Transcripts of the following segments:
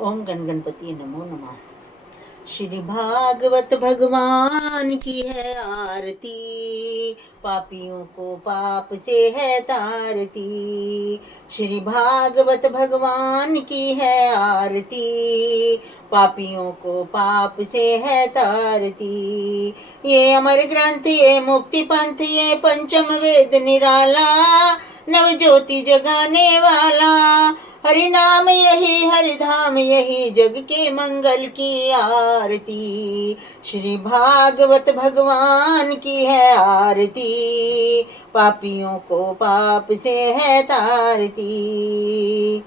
ओम गण गणपति नमो नमः। श्री भागवत भगवान की है आरती, पापियों को पाप से है तारती। श्री भागवत भगवान की है आरती, पापियों को पाप से है तारती। ये अमर ग्रंथ, ये मुक्ति पंथ, ये पंचम वेद निराला, नव ज्योति जगाने वाला। हरि नाम यही, हरि धाम यही, जग के मंगल की आरती। श्री भागवत भगवान की है आरती, पापियों को पाप से है तारती।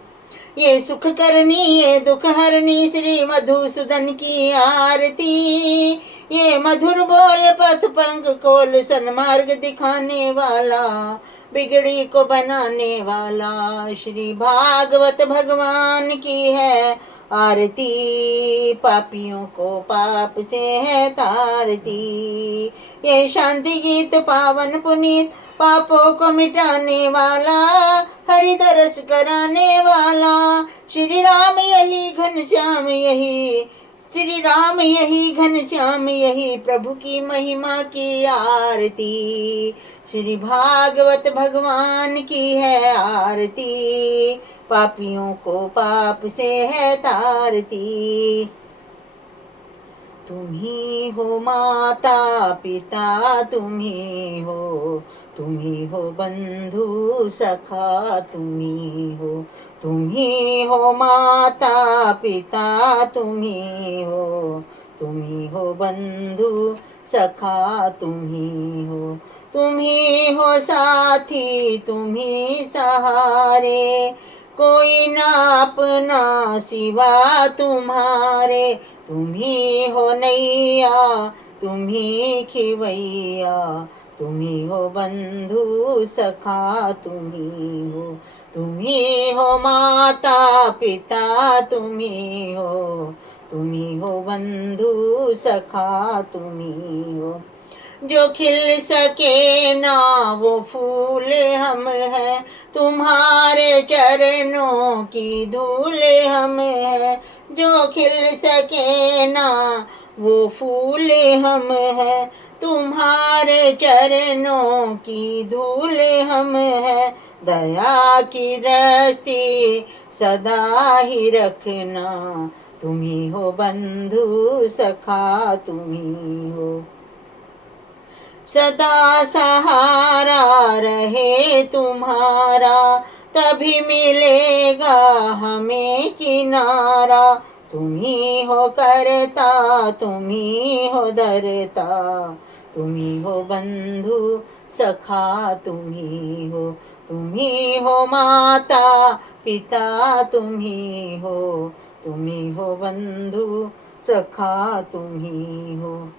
ये सुख करनी, ये दुख हरनी, श्री मधुसूदन की आरती। ये मधुर बोल पथ पंख खोल, सन्मार्ग दिखाने वाला, बिगड़ी को बनाने वाला। श्री भागवत भगवान की है आरती, पापियों को पाप से है तारती। ये शांति गीत पावन पुनीत, पापों को मिटाने वाला, हरि दरस कराने वाला। श्री राम यही घनश्याम यही, श्री राम यही घनश्याम यही, प्रभु की महिमा की आरती। श्री भागवत भगवान की है आरती, पापियों को पाप से है तारती। तुम्ही हो माता पिता, तुम्ही हो बंधु सखा, तुम्ही हो माता पिता, तुम्ही हो बंधु सखा, तुम्ही हो साथी, तुम्ही सहारे, कोई ना अपना सिवा तुम्हारे। तुम्ही हो नैया, तुम्ही खिवैया, तुम्ही हो बंधु सखा, तुम्ही हो माता पिता, तुम्ही हो बंधु सखा, तुम्ही हो। जो खिल सके ना वो फूल हम हैं, तुम्हारे चरणों की धूल हम हैं। जो खिल सके ना वो फूल हम हैं, तुम्हारे चरणों की धूल हम हैं। दया की रस्सी सदा ही रखना, तुम्ही हो बंधु सखा, तुम्ही हो। सदा सहारा रहे तुम्हारा, तभी मिलेगा हमें किनारा। तुम्ही हो करता, तुम्ही हो धरता, तुम्ही हो बंधु सखा, तुम्ही हो माता पिता, तुम्ही हो बंधु सखा, तुम्ही हो।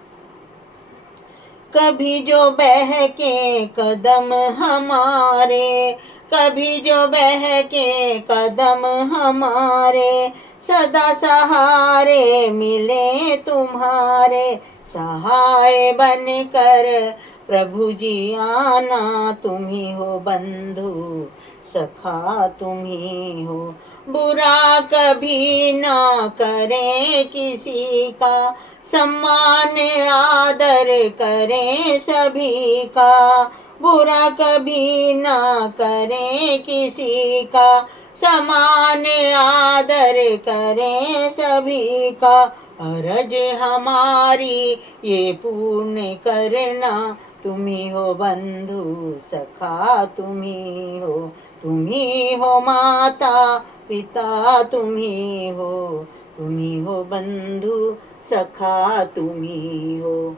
कभी जो बहके कदम हमारे, कभी जो बहके कदम हमारे, सदा सहारे मिले तुम्हारे। सहाय बनकर प्रभु जी आना, तुम्ही हो बंधु सखा, तुम्ही हो। बुरा कभी ना करें किसी का, सम्मान आदर करें सभी का। बुरा कभी ना करें किसी का, समान आदर करें सभी का। अरज हमारी ये पूर्ण करना, तुम्ही हो बंधु सखा, तुम्ही हो माता पिता, तुम्ही हो बंधु सखा, तुम्ही हो।